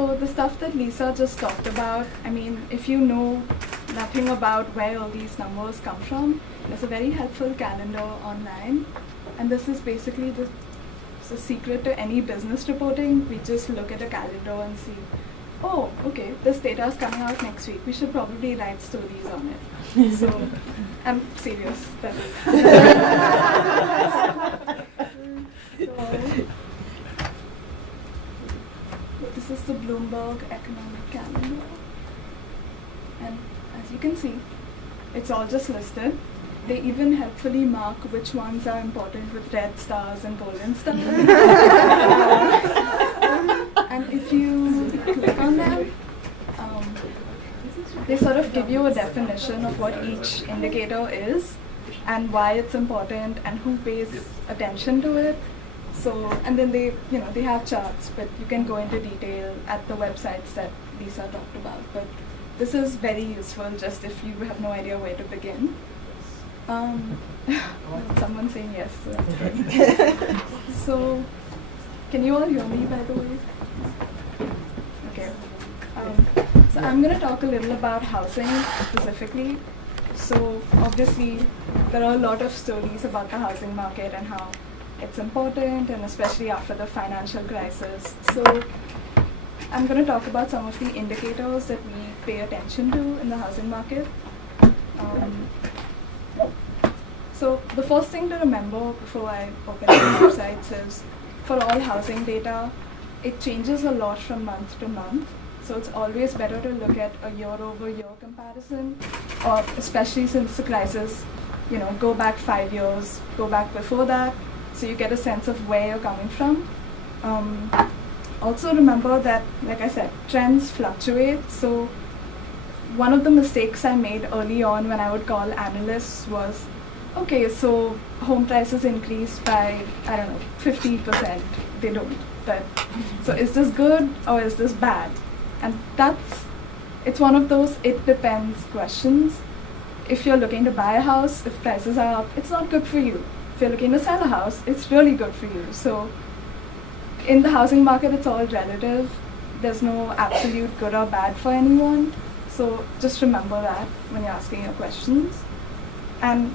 So the stuff that Lisa just talked about, I mean, if you know nothing about where all these numbers come from, there's a very helpful calendar online. And this is basically the secret to any business reporting. We just look at a calendar and see, oh, okay, this data is coming out next week. We should probably write stories on it. So I'm serious. This is the Bloomberg Economic Calendar. And as you can see, it's all just listed. They even helpfully mark which ones are important with red stars and golden stars. And if you click on them, they sort of give you a definition of what each indicator is and why it's important and who pays attention to it. So, and then they have charts, but you can go into detail at the websites that Lisa talked about. But this is very useful just if you have no idea where to begin. Someone's saying yes. So that's good. So, can you all hear me, by the way? Okay. So I'm going to talk a little about housing specifically. So obviously, there are a lot of stories about the housing market and how it's important, and especially after the financial crisis. So I'm going to talk about some of the indicators that we pay attention to in the housing market. So the first thing to remember before I open the websites is, for all housing data, it changes a lot from month to month. So it's always better to look at a year-over-year comparison, or especially since the crisis, go back 5 years, go back before that, so you get a sense of where you're coming from. Also remember that, like I said, trends fluctuate. So one of the mistakes I made early on when I would call analysts was, okay, so home prices increased by, 50%. They don't. But so is this good or is this bad? And it's one of those it depends questions. If you're looking to buy a house, if prices are up, it's not good for you. If you're looking to sell a house, it's really good for you. So in the housing market, it's all relative. There's no absolute good or bad for anyone. So just remember that when you're asking your questions. And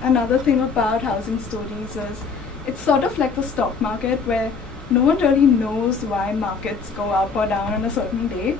another thing about housing stories is it's sort of like the stock market, where no one really knows why markets go up or down on a certain day.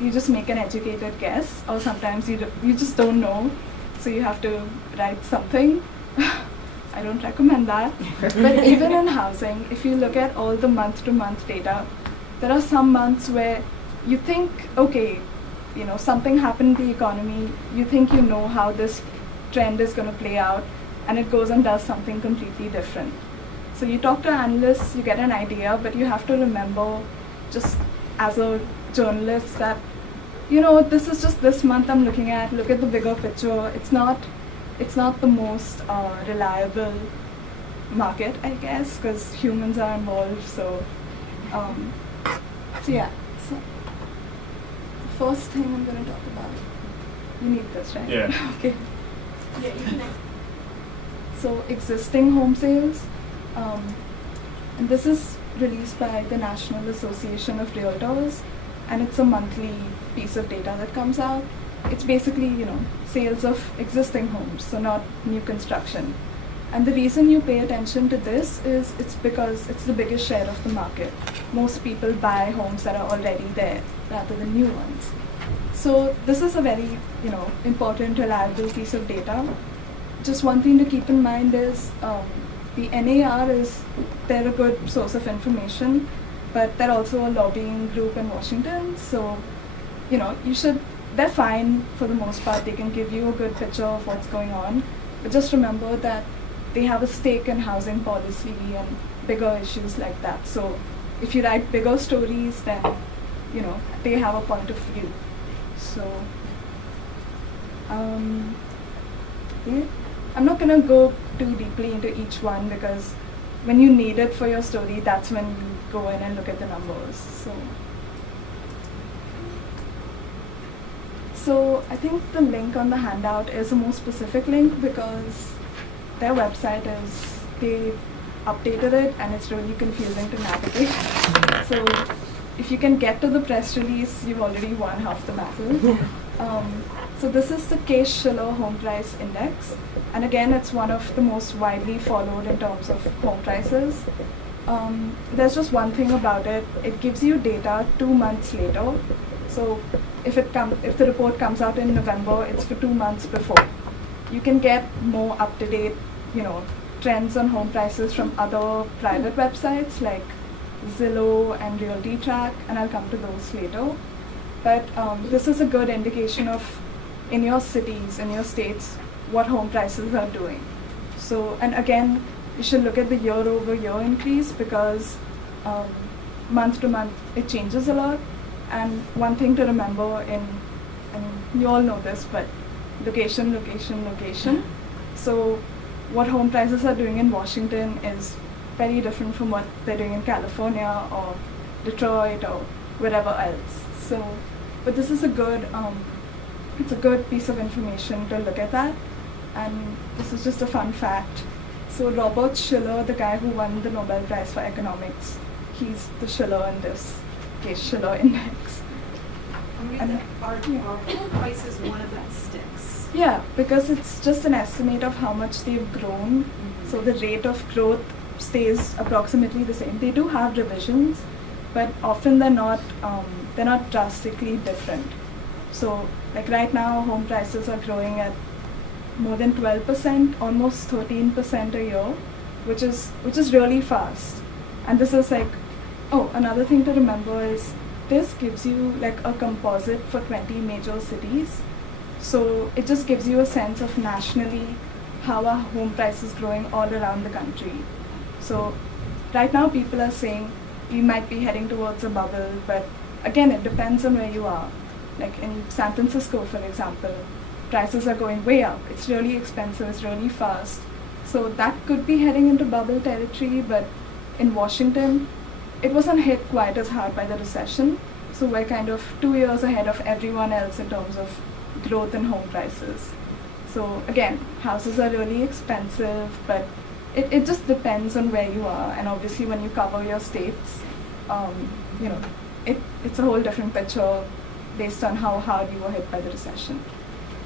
You just make an educated guess, or sometimes you just don't know, so you have to write something. I don't recommend that. But even in housing, if you look at all the month-to-month data, there are some months where you think, okay, something happened in the economy, you think you know how this trend is going to play out, and it goes and does something completely different. So you talk to analysts, you get an idea, but you have to remember, just as a journalist, that this is just this month I'm looking at. Look at the bigger picture. It's not the most reliable market, I guess, because humans are involved. So yeah. So the first thing I'm going to talk about. You need this, right? Yeah. Okay. Yeah, you can. So existing home sales. And this is released by the National Association of Realtors, and it's a monthly piece of data that comes out. It's basically, sales of existing homes, so not new construction. And the reason you pay attention to this is it's because it's the biggest share of the market. Most people buy homes that are already there rather than new ones. So this is a very, important, reliable piece of data. Just one thing to keep in mind is the NAR they're a good source of information, but they're also a lobbying group in Washington. So, they're fine for the most part. They can give you a good picture of what's going on. But just remember that they have a stake in housing policy and bigger issues like that. So if you write bigger stories, then, they have a point of view. So, yeah. I'm not going to go too deeply into each one, because when you need it for your story, that's when you go in and look at the numbers. So I think the link on the handout is a more specific link, because their website they updated it and it's really confusing to navigate. So if you can get to the press release, you've already won half the battle. So this is the Case-Shiller Home Price Index, and again, it's one of the most widely followed in terms of home prices. There's just one thing about it. It gives you data 2 months later. So if the report comes out in November, it's for 2 months before. You can get more up-to-date, trends on home prices from other private websites like Zillow and RealtyTrack, and I'll come to those later. But this is a good indication of, in your cities, in your states, what home prices are doing. So, and again, you should look at the year-over-year increase because month to month it changes a lot. And one thing to remember you all know this, but location, location, location. So what home prices are doing in Washington is very different from what they're doing in California or Detroit or wherever else. So, but this is it's a good piece of information to look at that. And this is just a fun fact. So Robert Shiller, the guy who won the Nobel Prize for Economics, he's the Shiller in this Case-Shiller Index. Are home prices one of that sticks? Yeah, because it's just an estimate of how much they've grown. So the rate of growth stays approximately the same. They do have revisions, but often they're not drastically different. So like right now, home prices are growing at more than 12%, almost 13% a year, which is really fast. And this is like, another thing to remember is this gives you like a composite for 20 major cities. So it just gives you a sense of nationally how are home prices growing all around the country. So right now people are saying we might be heading towards a bubble, but again, it depends on where you are. Like in San Francisco, for example, prices are going way up. It's really expensive, it's really fast. So that could be heading into bubble territory, but in Washington, it wasn't hit quite as hard by the recession. So we're kind of 2 years ahead of everyone else in terms of growth in home prices. So again, houses are really expensive, but it just depends on where you are. And obviously when you cover your states, it's a whole different picture based on how hard you were hit by the recession.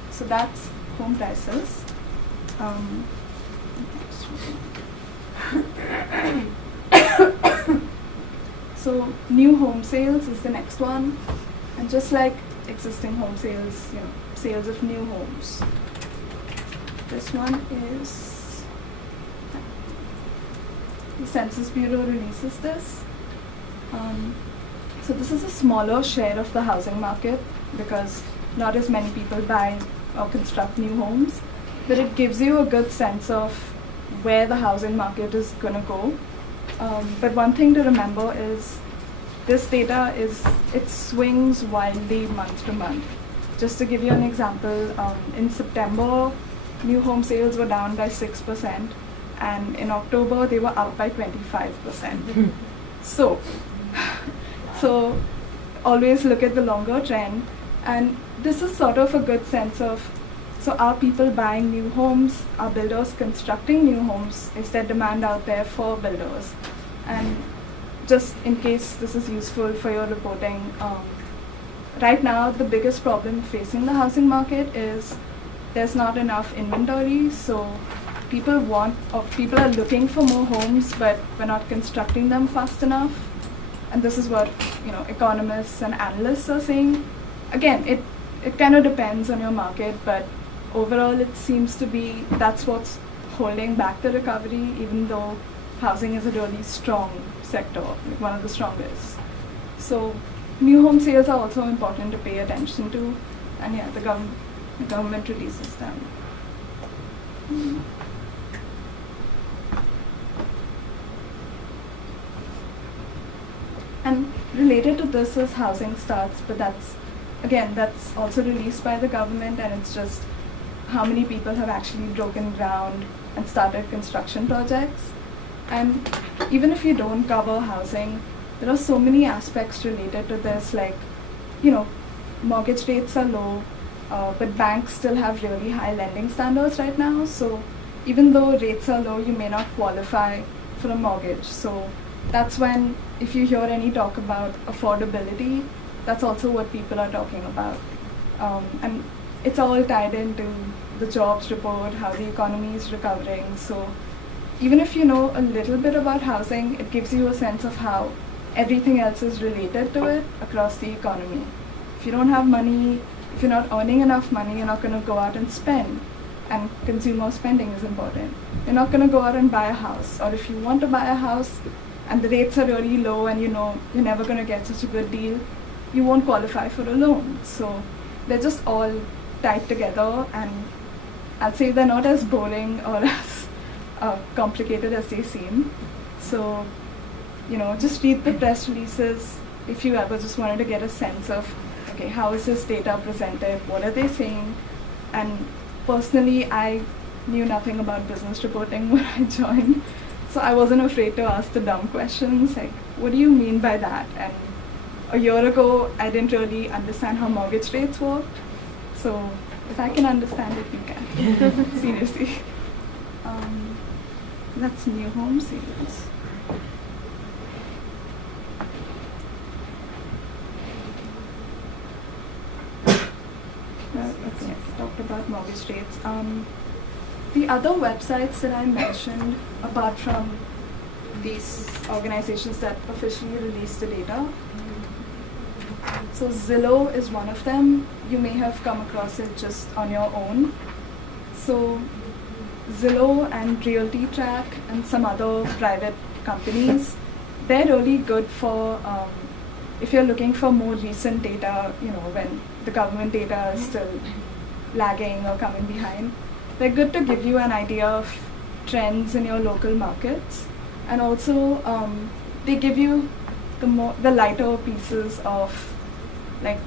So that's home prices. So new home sales is the next one, and just like existing home sales, sales of new homes. This one is the Census Bureau releases this. So this is a smaller share of the housing market because not as many people buy or construct new homes, but it gives you a good sense of where the housing market is going to go. But one thing to remember is this data it swings wildly month to month. Just to give you an example, in September, new home sales were down by 6%, and in October they were up by 25%. So always look at the longer trend, and this is sort of a good sense of, so are people buying new homes? Are builders constructing new homes? Is there demand out there for builders? And just in case this is useful for your reporting, right now the biggest problem facing the housing market is there's not enough inventory. So people are looking for more homes, but we're not constructing them fast enough. And this is what economists and analysts are saying. Again, it kind of depends on your market, but overall it seems to be that's what's holding back the recovery, even though housing is a really strong sector, like one of the strongest. So new home sales are also important to pay attention to, and yeah, the government releases them. And related to this is housing starts, but that's also released by the government, and it's just how many people have actually broken ground and started construction projects. And even if you don't cover housing, there are so many aspects related to this, like, mortgage rates are low, but banks still have really high lending standards right now. So even though rates are low, you may not qualify for a mortgage. So that's when, if you hear any talk about affordability, that's also what people are talking about. And it's all tied into the jobs report, how the economy is recovering. So even if you know a little bit about housing, it gives you a sense of how everything else is related to it across the economy. If you don't have money, if you're not earning enough money, you're not going to go out and spend. And consumer spending is important. You're not going to go out and buy a house. Or if you want to buy a house and the rates are really low and you know you're never going to get such a good deal, you won't qualify for a loan. So they're just all tied together, and I'd say they're not as boring or as complicated as they seem. So, just read the press releases if you ever just wanted to get a sense of, okay, how is this data presented? What are they saying? And personally, I knew nothing about business reporting when I joined, so I wasn't afraid to ask the dumb questions, like, what do you mean by that? And a year ago, I didn't really understand how mortgage rates worked, so if I can understand it, you can. Seriously. That's new home sales. Okay, talked about mortgage rates. The other websites that I mentioned, apart from these organizations that officially release the data, so Zillow is one of them. You may have come across it just on your own. So Zillow and RealtyTrack and some other private companies, they're really good for if you're looking for more recent data, when the government data is still lagging or coming behind. They're good to give you an idea of trends in your local markets, and also they give you the lighter pieces of, like,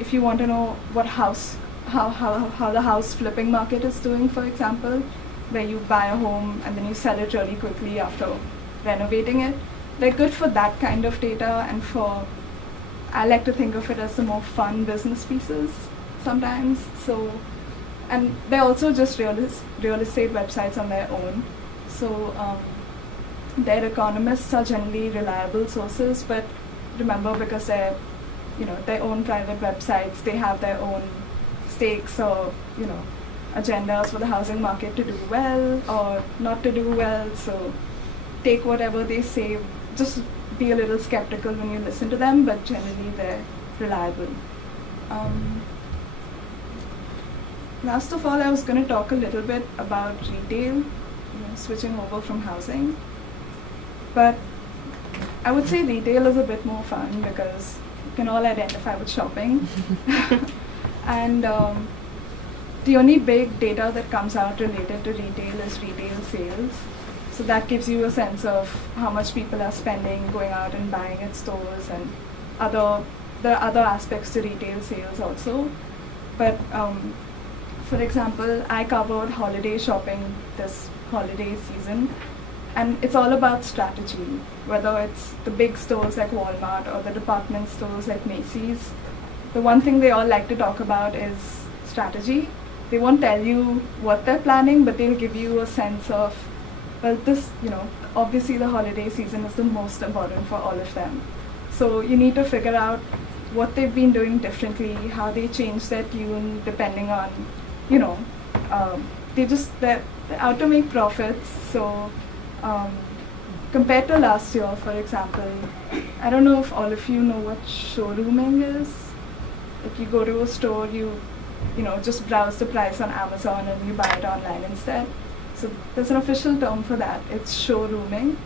if you want to know what how the house flipping market is doing, for example, where you buy a home and then you sell it really quickly after renovating it. They're good for that kind of data, and I like to think of it as the more fun business pieces sometimes. So, and they're also just real estate websites on their own. So their economists are generally reliable sources, but remember, because they're their own private websites, they have their own stakes or agendas for the housing market to do well or not to do well. So take whatever they say, just be a little skeptical when you listen to them, but generally they're reliable. Last of all, I was going to talk a little bit about retail, switching over from housing. But I would say retail is a bit more fun because you can all identify with shopping. And the only big data that comes out related to retail is retail sales. So that gives you a sense of how much people are spending going out and buying at stores, and there are other aspects to retail sales also. But for example, I covered holiday shopping this holiday season, and it's all about strategy, whether it's the big stores like Walmart or the department stores like Macy's. The one thing they all like to talk about is strategy. They won't tell you what they're planning, but they'll give you a sense of, well, this, obviously the holiday season is the most important for all of them. So you need to figure out what they've been doing differently, how they change their tune depending on, they're out to make profits. So compared to last year, for example, I don't know if all of you know what showrooming is. If you go to a store, you just browse the price on Amazon and you buy it online instead. So there's an official term for that. It's showrooming.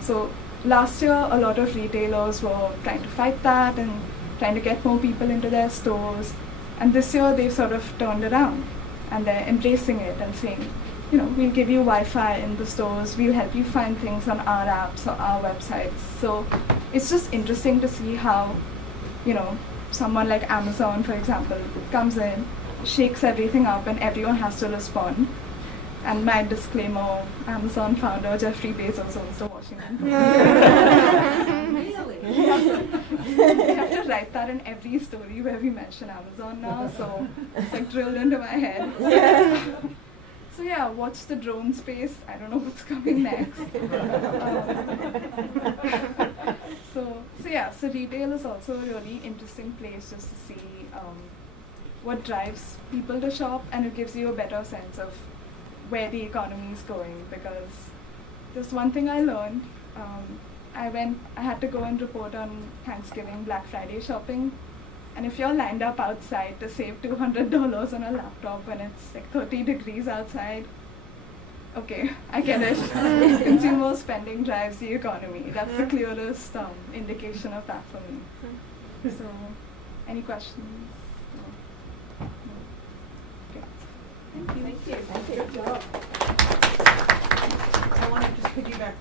So last year, a lot of retailers were trying to fight that and trying to get more people into their stores. And this year, they've sort of turned around and they're embracing it and saying, we'll give you Wi-Fi in the stores, we'll help you find things on our apps or our websites. So it's just interesting to see how, someone like Amazon, for example, comes in, shakes everything up, and everyone has to respond. And my disclaimer, Amazon founder Jeffrey Bezos owns the Washington Post. Really? We have to write that in every story where we mention Amazon now, so it's like drilled into my head. So yeah, watch the drone space. I don't know what's coming next. So retail is also a really interesting place just to see what drives people to shop, and it gives you a better sense of where the economy is going. Because there's one thing I learned. I had to go and report on Thanksgiving, Black Friday shopping. And if you're lined up outside to save $200 on a laptop when it's like 30 degrees outside, okay, I get it. Consumer spending drives the economy. That's the clearest indication of that for me. So, any questions? No. Okay. Thank you. Thank you. Good job. I want to just piggyback